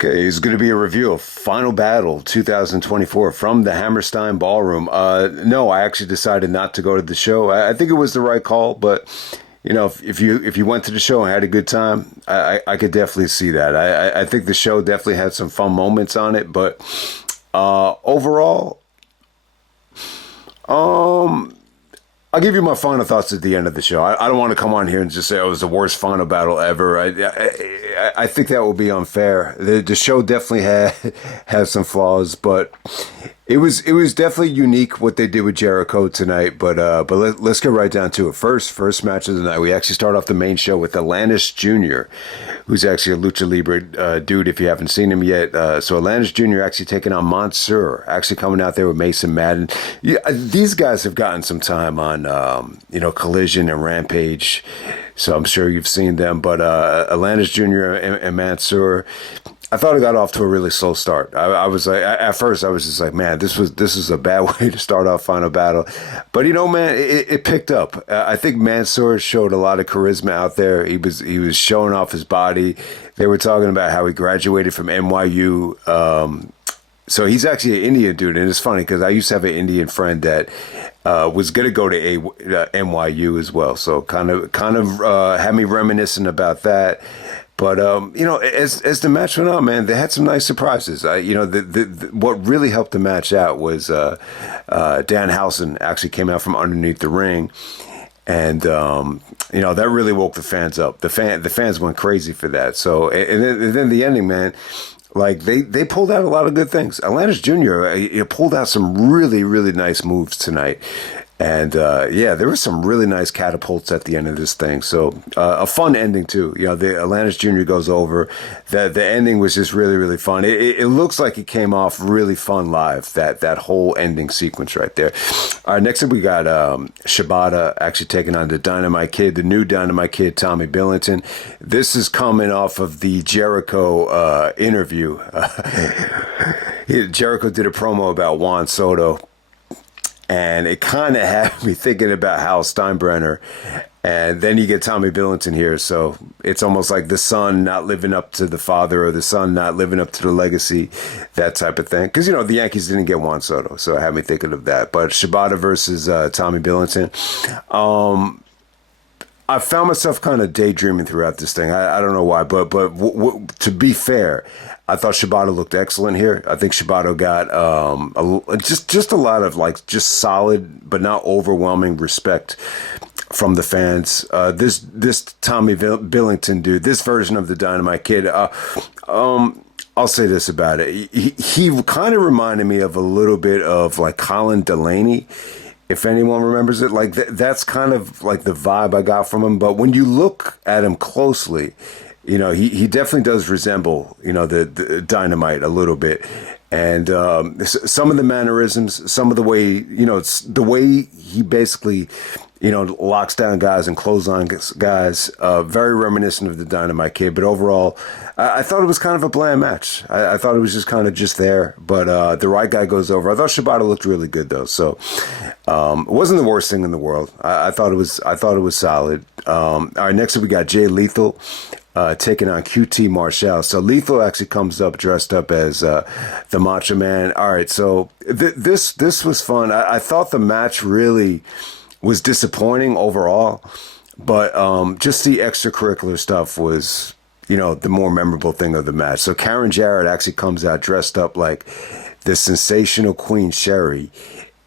Okay, it's going to be a review of Final Battle 2024 from the Hammerstein Ballroom. No, I actually decided not to go to the show. I think it was the right call, but if you went to the show and had a good time, I could definitely see that. I think the show definitely had some fun moments on it, but overall, I'll give you my final thoughts at the end of the show. I don't want to come on here and just say it was the worst final battle ever. I think that would be unfair. The show definitely had some flaws, but it was definitely unique what they did with Jericho tonight. But let's get right down to it. First match of the night, we actually start off the main show with Atlantis Jr., who's actually a Lucha Libre dude if you haven't seen him yet. So Atlantis Jr. actually taking on Mansoor, actually coming out there with Mason Madden. Yeah, these guys have gotten some time on Collision and Rampage, so I'm sure you've seen them. But Atlantis Jr. and Mansoor, I thought it got off to a really slow start. I was like, at first, I was just like, man, this is a bad way to start off Final Battle. But man, it picked up. I think Mansoor showed a lot of charisma out there. He was showing off his body. They were talking about how he graduated from NYU. So he's actually an Indian dude, and it's funny because I used to have an Indian friend that was gonna go to NYU as well. So kind of had me reminiscing about that. But as the match went on, man, they had some nice surprises. What really helped the match out was Danhausen actually came out from underneath the ring, and that really woke the fans up. The fans went crazy for that. So and then the ending, man. Like they pulled out a lot of good things. Atlantis Jr. Pulled out some really, really nice moves tonight. And there were some really nice catapults at the end of this thing. So a fun ending too. The Atlantis Jr. goes over. The ending was just really, really fun. It looks like it came off really fun live. That whole ending sequence right there. All right, next up we got Shibata actually taking on the Dynamite Kid, the new Dynamite Kid, Tommy Billington. This is coming off of the Jericho interview. Jericho did a promo about Juan Soto. And it kind of had me thinking about Hal Steinbrenner. And then you get Tommy Billington here. So it's almost like the son not living up to the father or the son not living up to the legacy, that type of thing. Because, the Yankees didn't get Juan Soto. So it had me thinking of that. But Shibata versus Tommy Billington. I found myself kind of daydreaming throughout this thing. I don't know why, but to be fair, I thought Shibata looked excellent here. I think Shibata got just a lot of just solid but not overwhelming respect from the fans. This Tommy Billington dude, this version of the Dynamite Kid, I'll say this about it. He kind of reminded me of a little bit of like Colin Delaney. If anyone remembers it, that's kind of like the vibe I got from him. But when you look at him closely, he definitely does resemble, the Dynamite a little bit. And some of the mannerisms, some of the way, it's the way he basically, locks down guys and clothesline guys, very reminiscent of the Dynamite Kid. But overall, I thought it was kind of a bland match. I thought it was just kind of just there. But the right guy goes over. I thought Shibata looked really good though. So it wasn't the worst thing in the world. I thought it was solid. All right, next up we got Jay Lethal. Taking on QT Marshall. So Lethal actually comes up dressed up as the Macho Man. All right, so this was fun. I thought the match really was disappointing overall, but just the extracurricular stuff was, the more memorable thing of the match. So Karen Jarrett actually comes out dressed up like the sensational Queen Sherry,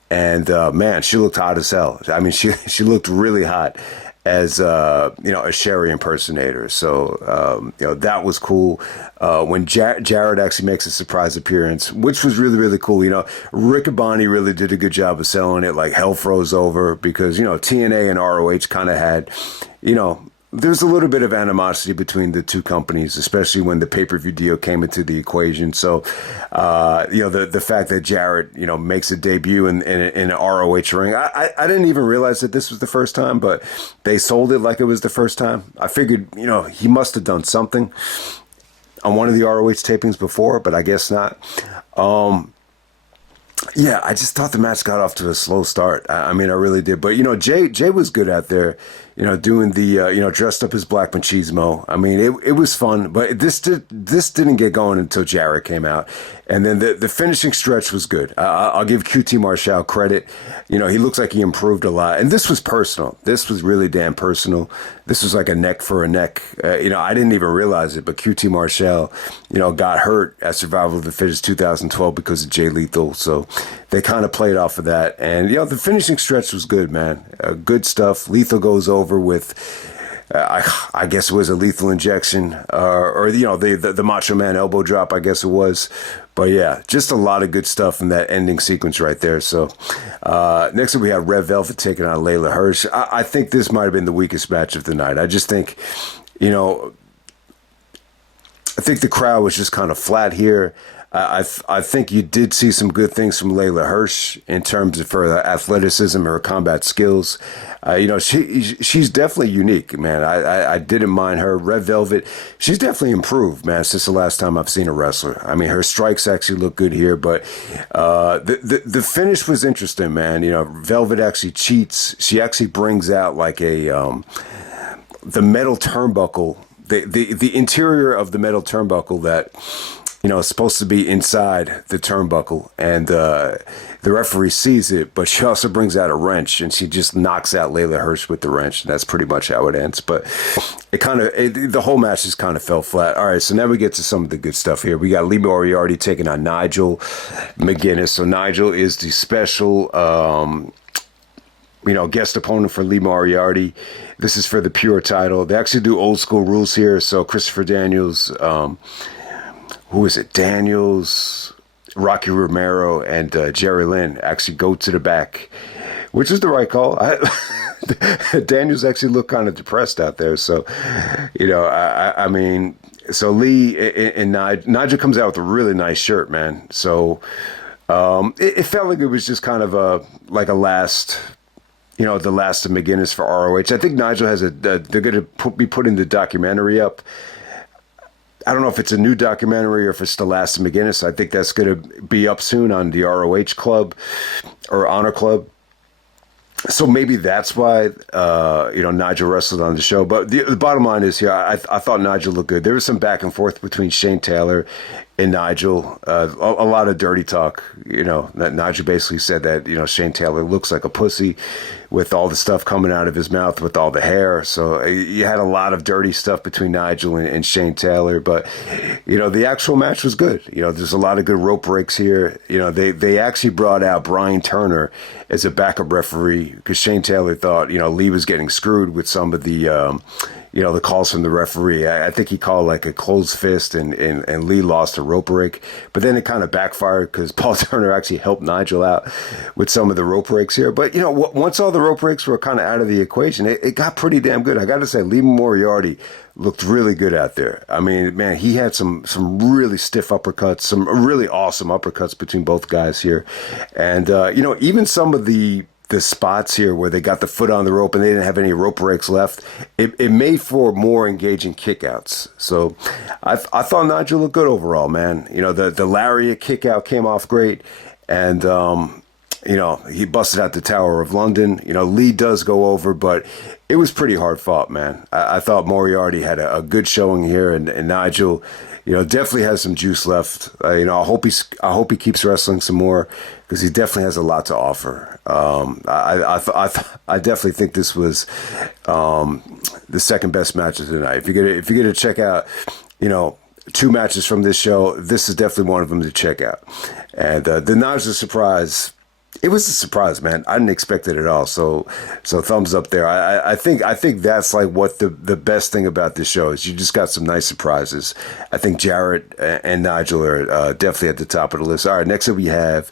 and man, she looked hot as hell. I mean, she looked really hot as a Sherry impersonator. So that was cool. When Jarrett actually makes a surprise appearance, which was really, really cool. Riccaboni really did a good job of selling it. Like hell froze over because TNA and ROH kind of had there's a little bit of animosity between the two companies, especially when the pay-per-view deal came into the equation. So, the fact that Jarrett, makes a debut in an ROH ring, I didn't even realize that this was the first time, but they sold it like it was the first time. I figured, he must have done something on one of the ROH tapings before, but I guess not. I just thought the match got off to a slow start. I mean, I really did. But, Jay was good out there. doing the, dressed up as Black Machismo. I mean, it was fun, but this didn't get going until Jarrett came out. And then the finishing stretch was good. I'll give QT Marshall credit. He looks like he improved a lot. And this was personal. This was really damn personal. This was like a neck for a neck. I didn't even realize it, but QT Marshall, got hurt at Survival of the Fittest 2012 because of Jay Lethal. So they kind of played off of that. And, the finishing stretch was good, man. Good stuff. Lethal goes over with... I guess it was a lethal injection, or the Macho Man elbow drop, I guess it was. But yeah, just a lot of good stuff in that ending sequence right there. So next up we have Red Velvet taking on Leyla Hirsch. I think this might have been the weakest match of the night. I just think, I think the crowd was just kind of flat here. I think you did see some good things from Leyla Hirsch in terms of her athleticism, her combat skills. She's definitely unique, man. I didn't mind her. Red Velvet, she's definitely improved, man, since the last time I've seen a wrestler. I mean, her strikes actually look good here, but the finish was interesting, man. Velvet actually cheats. She actually brings out like the metal turnbuckle, the interior of the metal turnbuckle that... it's supposed to be inside the turnbuckle, and the referee sees it, but she also brings out a wrench, and she just knocks out Leyla Hirsch with the wrench, and that's pretty much how it ends. But the whole match just kind of fell flat. All right, so now we get to some of the good stuff here. We got Lee Moriarty taking on Nigel McGuinness. So Nigel is the special... guest opponent for Lee Moriarty. This is for the pure title. They actually do old school rules here. So Christopher Daniels, who is it? Daniels, Rocky Romero, and Jerry Lynn actually go to the back, which is the right call. Daniels actually looked kind of depressed out there. So, I mean, so Lee and Nigel comes out with a really nice shirt, man. So it felt like it was just kind of a last... the last of McGuinness for ROH. I think Nigel has they're going to be putting the documentary up. I don't know if it's a new documentary or if it's the last of McGuinness. I think that's going to be up soon on the ROH Club or Honor Club. So maybe that's why, Nigel wrestled on the show. But the bottom line is here, I thought Nigel looked good. There was some back and forth between Shane Taylor and Nigel. A lot of dirty talk. That Nigel basically said that, Shane Taylor looks like a pussy with all the stuff coming out of his mouth with all the hair. So you had a lot of dirty stuff between Nigel and Shane Taylor. But, the actual match was good. There's a lot of good rope breaks here. They actually brought out Brian Turner as a backup referee because Shane Taylor thought, Lee was getting screwed with some of the, the calls from the referee. I think he called like a closed fist and Lee lost a rope break. But then it kind of backfired because Paul Turner actually helped Nigel out with some of the rope breaks here. But, once all the rope breaks were kind of out of the equation, it got pretty damn good. I got to say, Lee Moriarty looked really good out there. I mean, man, he had some really stiff uppercuts, some really awesome uppercuts between both guys here. And, even some of the spots here where they got the foot on the rope and they didn't have any rope breaks left, it made for more engaging kickouts. So I thought Nigel looked good overall, man. The lariat kickout came off great, and he busted out the Tower of London. Lee does go over, but it was pretty hard fought, man. I thought Moriarty had a good showing here, and Nigel, definitely has some juice left. I hope he keeps wrestling some more because he definitely has a lot to offer. I definitely think this was the second best match of the night. If you're gonna check out, two matches from this show, this is definitely one of them to check out. And the Nigel surprise. It was a surprise, man. I didn't expect it at all. So thumbs up there. I think that's like what the best thing about this show is. You just got some nice surprises. I think Jarrett and Nigel are definitely at the top of the list. All right, next up we have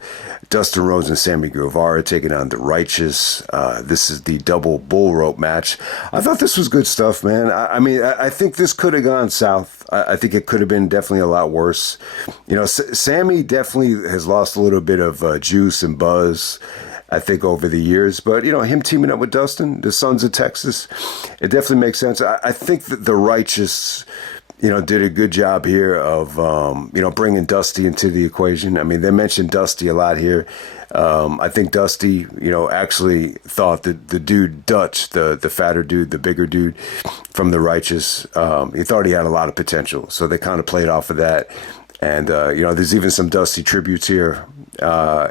Dustin Rhodes and Sammy Guevara taking on the Rightous. This is the double bull rope match. I thought this was good stuff, man. I think this could have gone south. I think it could have been definitely a lot worse. Sammy definitely has lost a little bit of juice and buzz, I think, over the years. But, him teaming up with Dustin, the Sons of Texas, it definitely makes sense. I think that the Rightous, did a good job here of, bringing Dusty into the equation. I mean, they mentioned Dusty a lot here. I think Dusty, actually thought that the dude Dutch, the fatter dude, the bigger dude from the Righteous, he thought he had a lot of potential. So they kind of played off of that. And, there's even some Dusty tributes here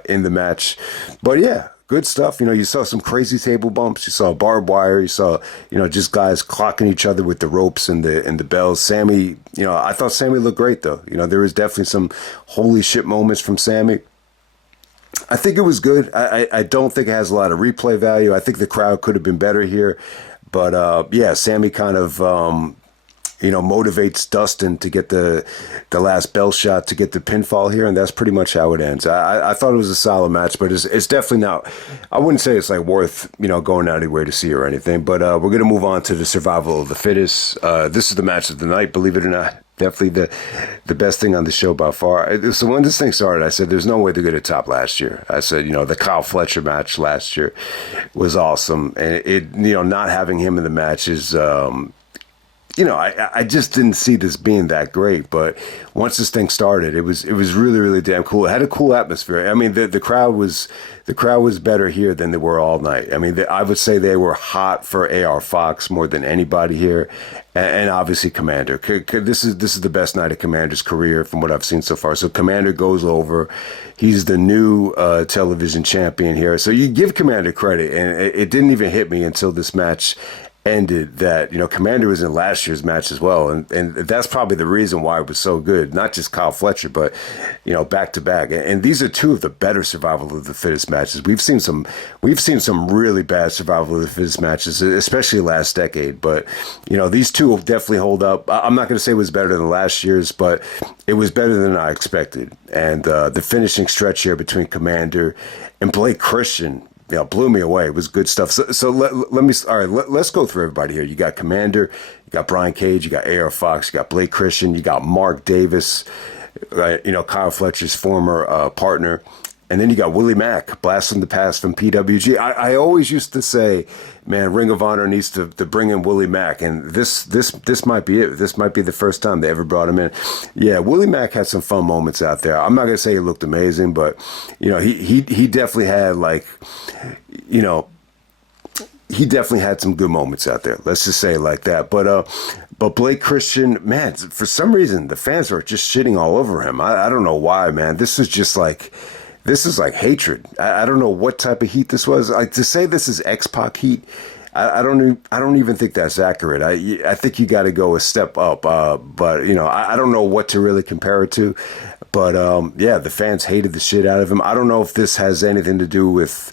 in the match. But yeah, good stuff. You saw some crazy table bumps. You saw barbed wire. You saw, just guys clocking each other with the ropes and the bells. Sammy, I thought Sammy looked great though. There was definitely some holy shit moments from Sammy. I think it was good. I don't think it has a lot of replay value. I think the crowd could have been better here. But yeah, Sammy kind of motivates Dustin to get the last bell shot to get the pinfall here, and that's pretty much how it ends. I thought it was a solid match, but it's definitely not. I wouldn't say it's like worth going out of your way to see or anything. But we're gonna move on to the survival of the fittest. This is the match of the night, believe it or not. Definitely the best thing on the show by far. So when this thing started, I said, there's no way they're going to top last year. I said, the Kyle Fletcher match last year was awesome. And not having him in the match is, I just didn't see this being that great. But once this thing started, it was really, really damn cool. It had a cool atmosphere. I mean, the crowd was better here than they were all night. I mean, I would say they were hot for AR Fox more than anybody here, and obviously Kommander. This is the best night of Kommander's career from what I've seen so far. So Kommander goes over. He's the new television champion here. So you give Kommander credit, and it didn't even hit me until this match ended that Kommander was in last year's match as well, and that's probably the reason why it was so good. Not just Kyle Fletcher, but back to back. And these are two of the better survival of the fittest matches. We've seen some really bad survival of the fittest matches, especially last decade. But these two will definitely hold up. I'm not going to say it was better than last year's, but it was better than I expected. And the finishing stretch here between Kommander and Blake Christian, blew me away. It was good stuff. So let's go through everybody here. You got Kommander, you got Brian Cage, you got AR Fox, you got Blake Christian, you got Mark Davis, Kyle Fletcher's former partner. And then you got Willie Mack, blast from the past from PWG. I always used to say, man, Ring of Honor needs to bring in Willie Mack, and this might be it. This might be the first time they ever brought him in. Yeah, Willie Mack had some fun moments out there. I'm not gonna say he looked amazing, but he definitely had he definitely had some good moments out there. Let's just say it like that. But Blake Christian, man, for some reason the fans are just shitting all over him. I don't know why, man. This is like hatred. I don't know what type of heat this was. Like, to say this is X-Pac heat, I don't even think that's accurate. I think you got to go a step up. But I don't know what to really compare it to. But yeah, the fans hated the shit out of him. I don't know if this has anything to do with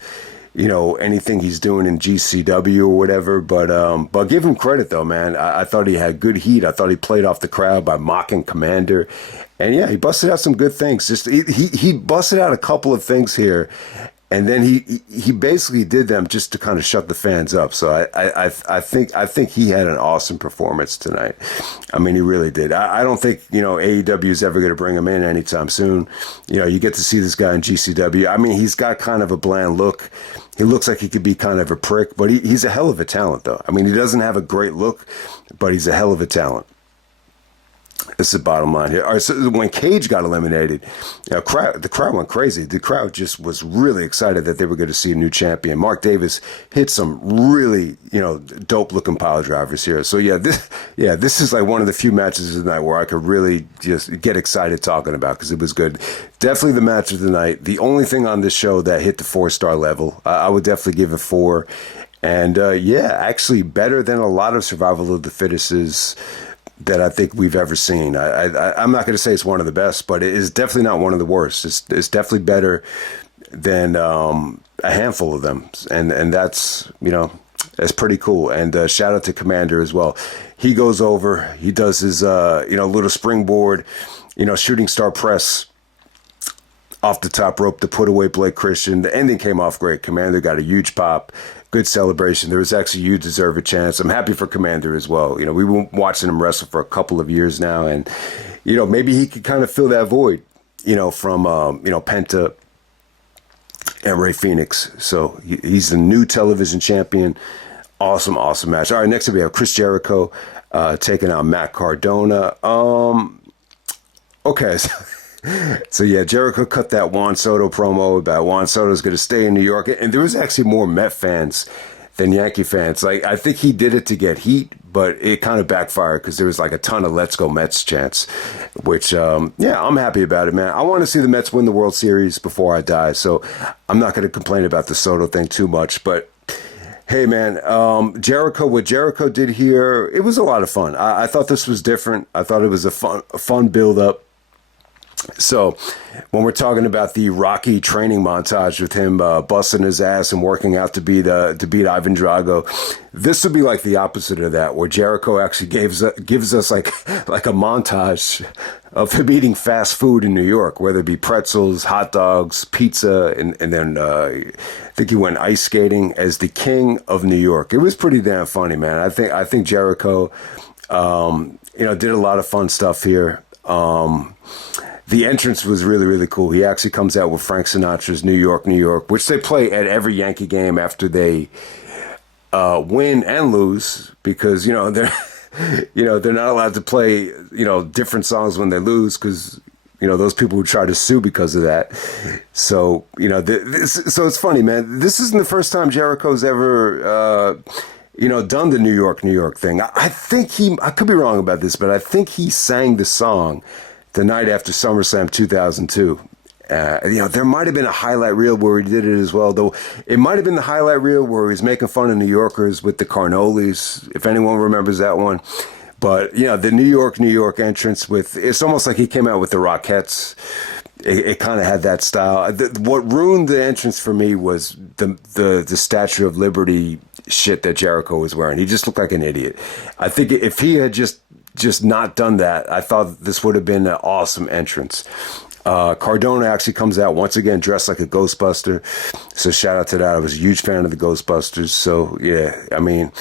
anything he's doing in GCW or whatever. But give him credit though, man. I thought he had good heat. I thought he played off the crowd by mocking Kommander. And yeah, he busted out some good things. Just he busted out a couple of things here, and then he basically did them just to kind of shut the fans up. So I think he had an awesome performance tonight. I mean, he really did. I don't think AEW is ever going to bring him in anytime soon. You get to see this guy in GCW. I mean, he's got kind of a bland look. He looks like he could be kind of a prick, but he's a hell of a talent, though. I mean, he doesn't have a great look, but he's a hell of a talent. This is the bottom line here. All right, so when Cage got eliminated, the crowd went crazy. The crowd just was really excited that they were going to see a new champion. Mark Davis hit some really, dope-looking pile drivers here. So this is like one of the few matches of the night where I could really just get excited talking about because it was good. Definitely the match of the night. The only thing on this show that hit the 4-star level, I would definitely give it 4. And actually better than a lot of Survival of the Fittest that I think we've ever seen. I'm not going to say it's one of the best, but it is definitely not one of the worst. It's definitely better than a handful of them, and that's that's pretty cool. And shout out to Kommander as well. He goes over, he does his little springboard, shooting star press off the top rope to put away Blake Christian. The ending came off great. Kommander got a huge pop. Good celebration. There was actually you deserve a chance. I'm happy for Kommander as well. We've been watching him wrestle for a couple of years now, and maybe he could kind of fill that void, from Penta and Ray Phoenix. So he's the new television champion Awesome, awesome match. All right, next up we have Chris Jericho taking out Mack Cardona. Okay, so yeah, Jericho cut that Juan Soto promo about Juan Soto's going to stay in New York, and there was actually more Met fans than Yankee fans. Like, I think he did it to get heat, but it kind of backfired because there was like a ton of "Let's Go Mets" chants, which yeah, I'm happy about it, man. I want to see the Mets win the World Series before I die, so I'm not going to complain about the Soto thing too much, but. Hey man, Jericho. What Jericho did here, it was a lot of fun. I thought this was different. I thought it was a fun build up. So, when we're talking about the Rocky training montage with him busting his ass and working out to beat Ivan Drago, this would be like the opposite of that, where Jericho actually gives us like a montage of him eating fast food in New York, whether it be pretzels, hot dogs, pizza, and then I think he went ice skating as the king of New York. It was pretty damn funny, man. I think Jericho, did a lot of fun stuff here. The entrance was really, really cool. He actually comes out with Frank Sinatra's New York, New York, which they play at every Yankee game after they win and lose, because, they're, they're not allowed to play, different songs when they lose, because, those people who try to sue because of that. So, so it's funny, man. This isn't the first time Jericho's ever, done the New York, New York thing. I think I could be wrong about this, but I think he sang the song the night after SummerSlam 2002. There might have been a highlight reel where he did it as well, though it might have been the highlight reel where he was making fun of New Yorkers with the Carnolis, if anyone remembers that one. But, the New York, New York entrance it's almost like he came out with the Rockettes. It kind of had that style. What ruined the entrance for me was the Statue of Liberty shit that Jericho was wearing. He just looked like an idiot. I think if he had just not done that, I thought this would have been an awesome entrance. Cardona actually comes out once again dressed like a Ghostbuster, so shout out to that. I was a huge fan of the Ghostbusters, so yeah, I mean,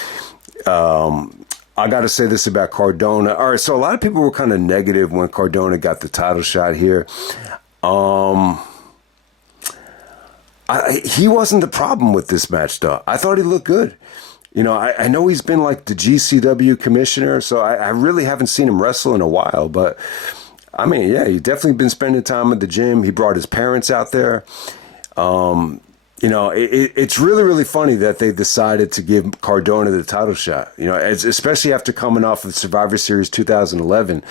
I got to say this about Cardona. All right, so a lot of people were kind of negative when Cardona got the title shot here. He wasn't the problem with this match, though. I thought he looked good. I know he's been like the GCW commissioner, so I really haven't seen him wrestle in a while. But, I mean, yeah, he's definitely been spending time at the gym. He brought his parents out there. It's really, really funny that they decided to give Cardona the title shot, especially after coming off of Survivor Series 2011,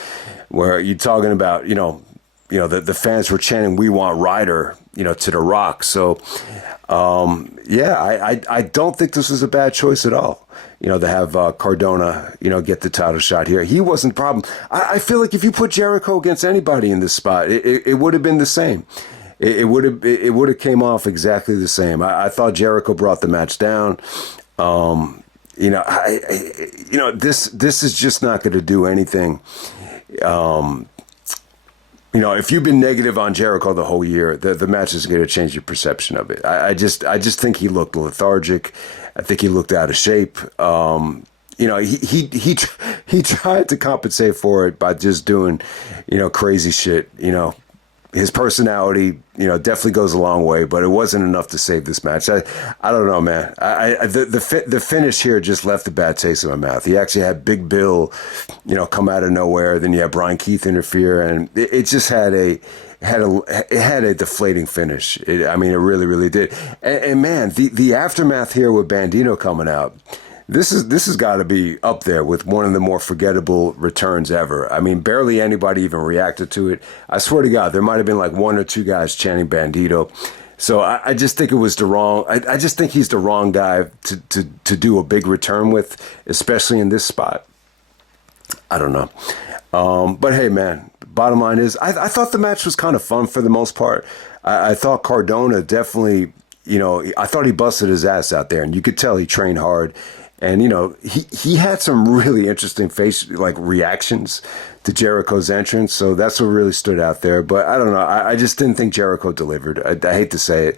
where you're talking about, the fans were chanting, "We want Ryder," to The Rock. So, I don't think this was a bad choice at all, to have Cardona, get the title shot here. He wasn't the problem. I feel like if you put Jericho against anybody in this spot, it would have been the same. It would have came off exactly the same. I thought Jericho brought the match down. This is just not going to do anything. If you've been negative on Jericho the whole year, the match is going to change your perception of it. I just think he looked lethargic. I think he looked out of shape. He tried to compensate for it by just doing, crazy shit. His personality, definitely goes a long way, but it wasn't enough to save this match. I don't know, man. The finish here just left a bad taste in my mouth. He actually had Big Bill, come out of nowhere. Then you had Brian Keith interfere, and it just had a deflating finish. It really, really did. And man, the aftermath here with Bandito coming out. This has got to be up there with one of the more forgettable returns ever. I mean, barely anybody even reacted to it. I swear to God, there might have been like one or two guys chanting Bandito. So I just think it was I just think he's the wrong guy to do a big return with, especially in this spot. I don't know. But hey, man, bottom line is I thought the match was kind of fun for the most part. I thought Cardona definitely, I thought he busted his ass out there, and you could tell he trained hard. And, he had some really interesting reactions to Jericho's entrance. So that's what really stood out there. But I don't know. I just didn't think Jericho delivered. I hate to say it.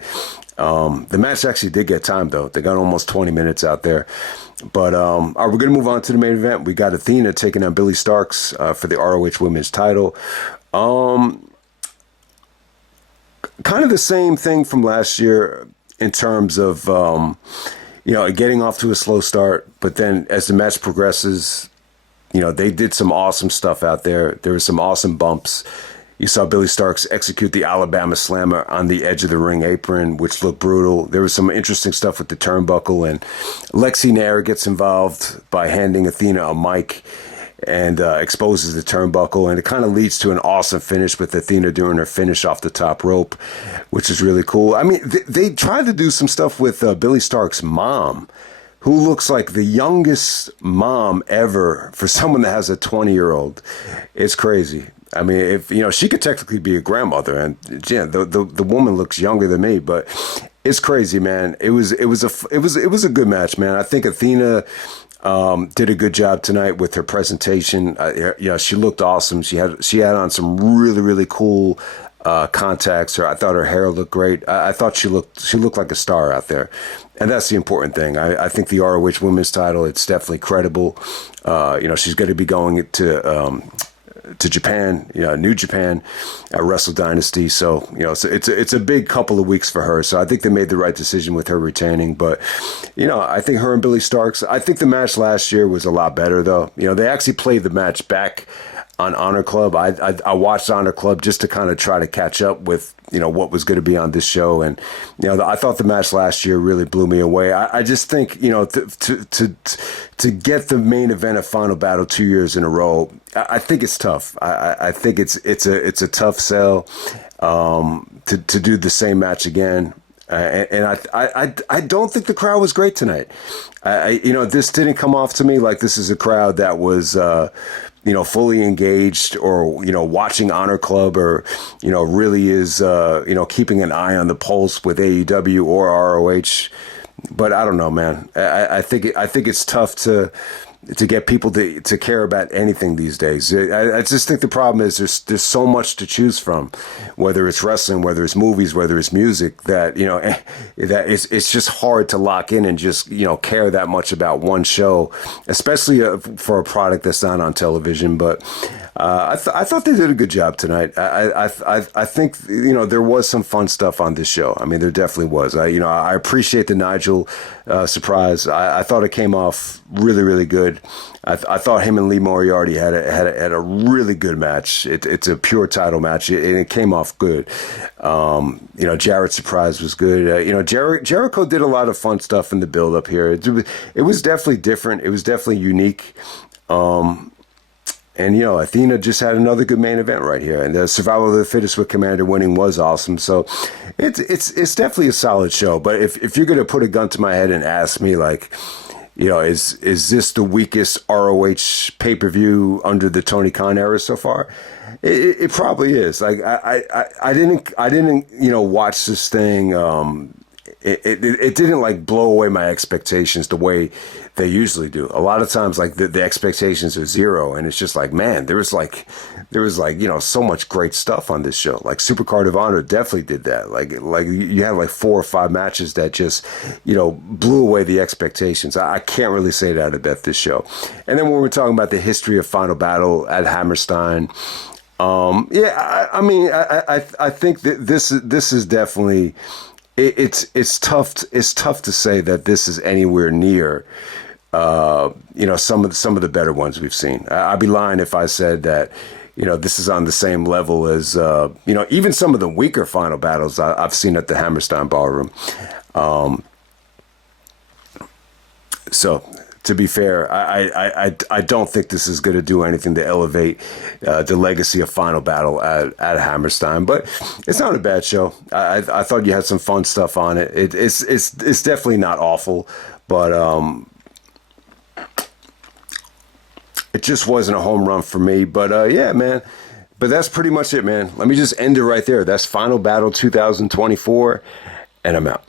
The match actually did get time, though. They got almost 20 minutes out there. But all right, we're going to move on to the main event. We got Athena taking on Billie Starkz for the ROH Women's title. Kind of the same thing from last year in terms of... getting off to a slow start, but then as the match progresses, they did some awesome stuff out there. There were some awesome bumps. You saw Billie Starkz execute the Alabama Slammer on the edge of the ring apron, which looked brutal. There was some interesting stuff with the turnbuckle, and Lexi Nair gets involved by handing Athena a mic and exposes the turnbuckle, and it kind of leads to an awesome finish with Athena doing her finish off the top rope, which is really cool. I mean, they tried to do some stuff with Billie Stark's mom, who looks like the youngest mom ever for someone that has a 20-year-old. It's crazy. I mean, if she could technically be a grandmother, and yeah, the woman looks younger than me, but it's crazy, man. It was a good match, man. I think Athena did a good job tonight with her presentation. She looked awesome. She had on some really, really cool contacts. I thought her hair looked great. I thought she looked like a star out there, and that's the important thing. I think the ROH Women's title, it's definitely credible. She's going to be going to Japan, New Japan, Wrestle Dynasty. So, it's a big couple of weeks for her. So I think they made the right decision with her retaining. But, I think her and Billie Starkz, I think the match last year was a lot better, though. They actually played the match back on Honor Club. I watched Honor Club just to kind of try to catch up with, what was going to be on this show. And, I thought the match last year really blew me away. I just think, to get the main event of Final Battle 2 years in a row, I think it's tough. I think it's a tough sell to do the same match again. And I don't think the crowd was great tonight. This didn't come off to me like this is a crowd that was, fully engaged or, watching Honor Club or, really is, keeping an eye on the pulse with AEW or ROH. But I don't know, man. I think it's tough to get people to care about anything these days. I just think the problem is there's so much to choose from, whether it's wrestling, whether it's movies, whether it's music, that that it's just hard to lock in and just care that much about one show, especially for a product that's not on television. But I thought they did a good job tonight. I think there was some fun stuff on this show. I mean, there definitely was. I appreciate the Nigel surprise. I thought it came off really, really good. I thought him and Lee Moriarty had a really good match. It's a pure title match, and it came off good. Jarrett's surprise was good. Jericho did a lot of fun stuff in the build up here. It was definitely different. It was definitely unique. And, Athena just had another good main event right here. And the Survival of the Fittest with Kommander winning was awesome. So it's definitely a solid show. But if you're going to put a gun to my head and ask me, like, is this the weakest ROH pay-per-view under the Tony Khan era so far? It probably is. Like, I didn't watch this thing. It didn't like blow away my expectations the way they usually do. A lot of times, like the expectations are zero, and it's just like, man, there was like so much great stuff on this show. Like Supercard of Honor definitely did that. Like you had like 4 or 5 matches that just blew away the expectations. I can't really say that about this show. And then when we're talking about the history of Final Battle at Hammerstein, I think that this is definitely. It's tough to say that this is anywhere near some of the better ones we've seen. I'd be lying if I said that this is on the same level as even some of the weaker Final Battles I've seen at the Hammerstein Ballroom. So to be fair, I don't think this is going to do anything to elevate the legacy of Final Battle at Hammerstein, but it's not a bad show. I thought you had some fun stuff on it. It's definitely not awful, but it just wasn't a home run for me. But yeah, man. But that's pretty much it, man. Let me just end it right there. That's Final Battle 2024, and I'm out.